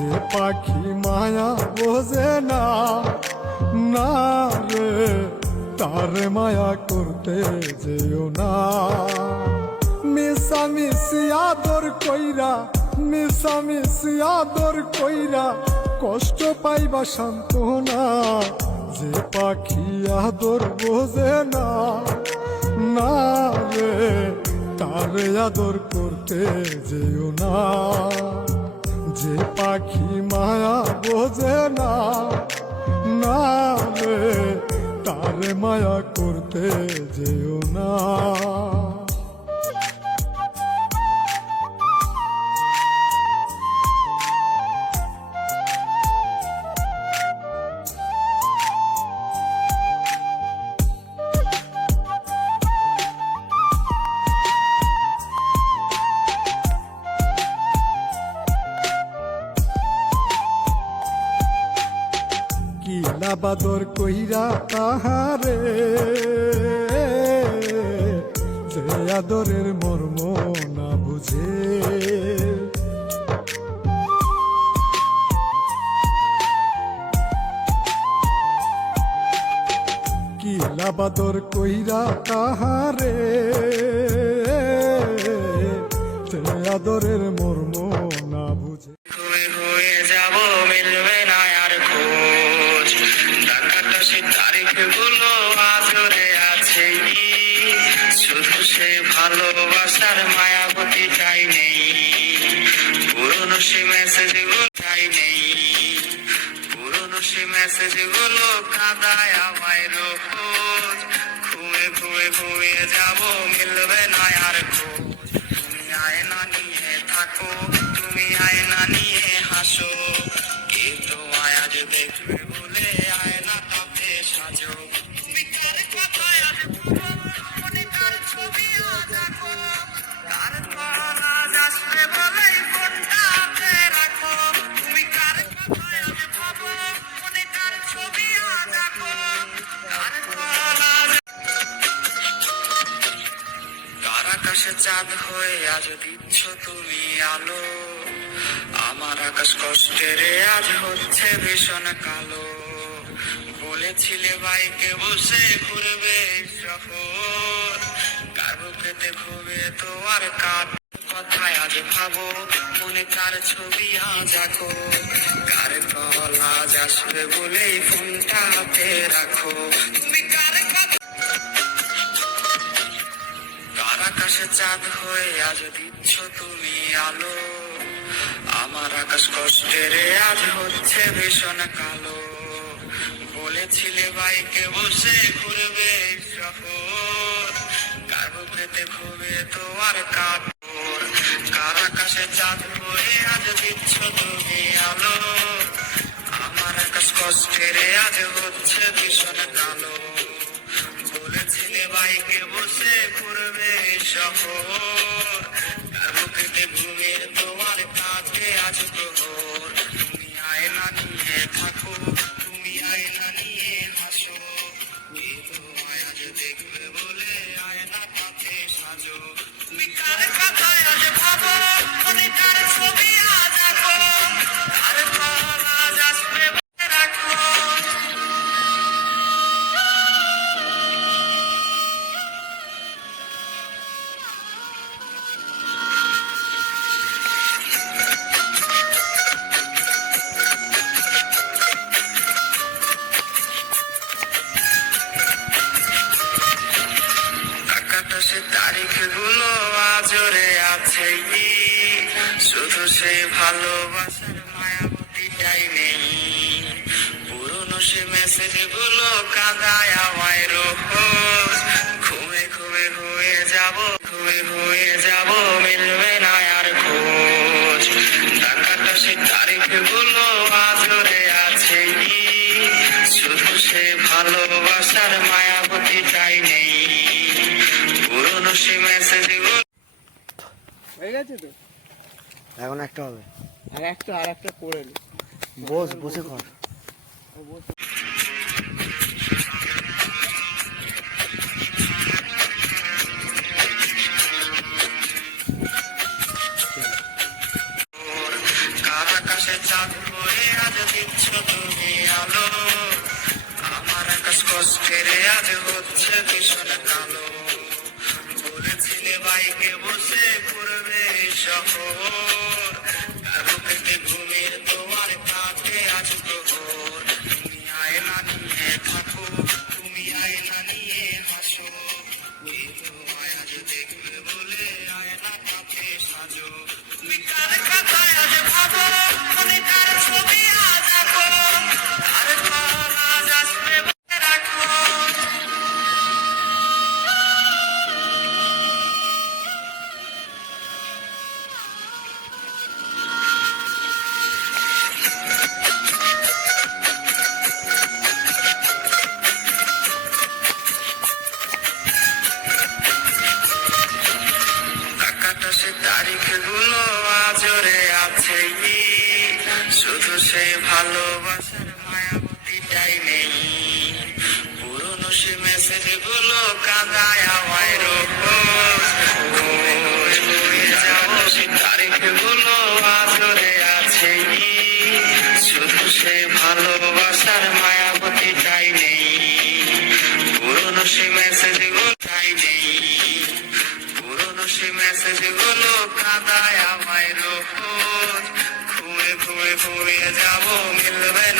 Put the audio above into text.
যে পাখি মায়া বোঝে না, না রে তারে মায়া করতে যেও না। মিশামিশি আদর কইরা, মিশামিশি আদর কইরা কষ্ট পাইবা সান্ত্বনা। যে পাখি আদর বোঝে না, না রে তারে আদর করতে যেও না। যে পাখি মায়া বোঝে না, না রে তারে মায়া করতে যেও না। কিলা বাদর কইরা তাহারে, যে আদরের মর্ম না বুঝে। কিলা বাদর কইরা তাহারে, যে আদরের মর্ম না বুঝে। হয়ে যাব মিলবে না আর খোঁজ, ডাকাটা সে তারিখগুলো আজরে আছে, শুধু সে ভালোবাসার মায়াবতীটাই নেই। পুরনো সে মেসেজগুলো চাই নেই, পুরনো সে মেসেজগুলো কাঁদায় আমায় রোজ। ঘুমে ঘুমে ঘুমিয়ে যাব মিলবে না আর খোঁজ। তুমি আয়না নিয়ে থাকো, তুমি আয়না নিয়ে হাসো, কিন্তু আজ দেখবে বলে আয়নাটাতে সাজো। তুমি কার কথায় আজ মনে কার ছবি আজ আঁকো, কার আজ আসবে বলে ফোনটা হাতে রাখো। তুমি কার কথায় আজ ভাবো, মনে কার ছবি আজ আঁকো, কার আজ। কার আকাশে চাঁদ হয়ে আজ দিচ্ছ তুমি আলো, আমার আকাশ কষ্টেরে আজ হচ্ছে ভীষণ কালো। বলেছিলে বাইকে বসে ঘুরবে শহর, কার বুকেতে ঘুরবে তোমার কার কথায় আজ ভাবো, মনে কার ছবি আজ আঁকো, কার কল আজ আসবে বলেই ফোনটা হাতে রাখো। তুমি কার কথা, কার আকাশে চাঁদ হয়ে আজ দিচ্ছ তুমি আলো, আমার আকাশ কষ্টেরে আজ হচ্ছে ভীষণ কালো। বলেছিলে বাইকে বসে ঘুরবে শহর, কার বুকেতে ঘুরবে তোমার কাপড়, কার আকাশে চাঁদ হয়ে আজ দিচ্ছ তুমি আলো, আমার আকাশ কষ্টেরে আজ হচ্ছে ভীষণ কালো। বলেছিলে বাইকে বসে ঘুরবে শহর, কার বুকেতে ঘুরবে তোমার কাছে আজ প্রহর। তুমি আয়না নিয়ে থাকো, তুমি আয়না নিয়ে হাসো, কিন্তু আজ দেখবে বলে আয়না পাতে সাজো। তুমি কার কথায় আজ ভাবো, মনে কার ছবি আজ আঁকো, কার ফল আজ আসবে বলে রাখো। সে তারিখগুলো আজরে আছে, শুধু সে ভালোবাসার মায়াবতীটাই নেই। পুরনো সে মেসেজগুলো কাঁদায় আমায় রোজ। ঘুমে ঘুমে হয়ে যাব, ঘুমে হয়ে যাব মিলবে না আর খোঁজ। ডাকাটা সে তারিখগুলো আজরে আছে, শুধু সে ভালোবাসার মায়াবতীটাই নেই। পুরনো সে মেসেজগুলো হয়ে গেছে তো, এখন একটা হবে, আর একটা করে নি। বসে কর। কার আকাশ আকাশে চাঁদ হয়ে আজ দিচ্ছ তুমি আলো, আমার আকাশ কষ্টের আজ হচ্ছে ভীষণ কালো। বলেছিলে বাইকে বসে ঘুরবে শহর, কারো পেটে ঘুমিয়ে তোমার কাঁধে আজ প্রহর। তুমি আয়না নিয়ে থাকো, তুমি আয়না নিয়ে হাসো, এই তোমায় আজ দেখবে বলে আয়না কাছে সাজো। তুমি কার কথায় আজ ভাবো, তুমি কার ছবি আজ আঁকো, কার ফল আজ আসবে বলে রাখো। টাকাটা সে তারিখ গুলো আজরে আছে, শুধু সেই ভালোবাসার মায়াবতীটাই নেই। পুরনো সে মেসেজ গুলো কাঁদায় আমায় রোজ, বয়ে যাও সে তারিখ গুলো আজরে আছে, শুধু সেই ভালোবাসার মায়াবতীটাই নেই। পুরনো সে মেসেজ গুলো তাই নেই, পুরনো সে মেসেজ গুলো কাঁদায় আমায় রোজ। ঘুমিয়ে ঘুমিয়ে ঘুমিয়ে যাবো, মিলবে না